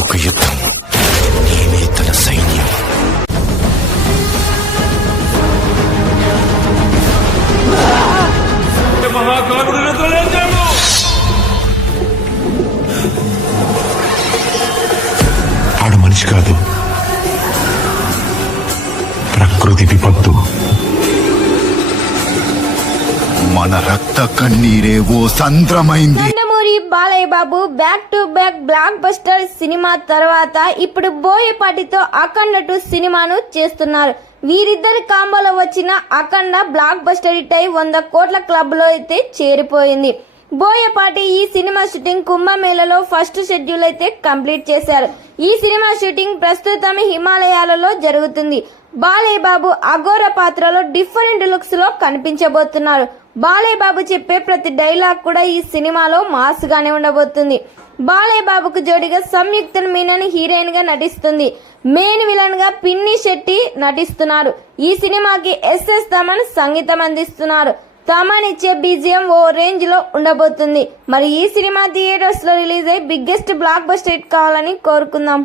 ఒక యుద్ధం, నేనే తన సైన్యం. మహాకారుడు నిద్రలేచాడు. ఆడు మనిషి కాదు, ప్రకృతి విపత్తు. మన రక్త కన్నీరే ఓ సంద్రమైంది. Nandamuri Balayya Babu back to back blockbuster cinema తర్వాత ఇప్పుడు బోయపాటితో అఖండ 2 సినిమాను చేస్తున్నారు. వీరిద్దరి కాంబోలో వచ్చిన అఖండ బ్లాక్ బస్టర్ హిట్ అయి 100 కోట్ల క్లబ్ లో అయితే చేరిపోయింది. బోయపాటి ఈ సినిమా షూటింగ్ కుంభమేళలో ఫస్ట్ షెడ్యూల్ అయితే కంప్లీట్ చేశారు. ఈ సినిమా షూటింగ్ ప్రస్తుతం హిమాలయాలలో జరుగుతుంది. బాలయ్య బాబు అఘోర పాత్రలో డిఫరెంట్ లుక్స్ లో కనిపించబోతున్నారు. బాలయ్య బాబు చెప్పే ప్రతి డైలాగ్ కూడా ఈ సినిమాలో మాస్ గానే ఉండబోతుంది. బాలయ్య బాబుకు జోడిగా సంయుక్త మీనన్ హీరోయిన్ గా నటిస్తుంది. మెయిన్ విలన్ గా పిన్ని శెట్టి నటిస్తున్నారు. ఈ సినిమాకి ఎస్ఎస్ తమన్ సంగీతం అందిస్తున్నారు. తమన్ ఇచ్చే బీజిఎం ఓ రేంజ్ లో ఉండబోతుంది. మరి ఈ సినిమా థియేటర్స్ లో రిలీజ్ అయ్యి బిగ్గెస్ట్ బ్లాక్ బస్టర్ హిట్ కావాలని కోరుకుందాం.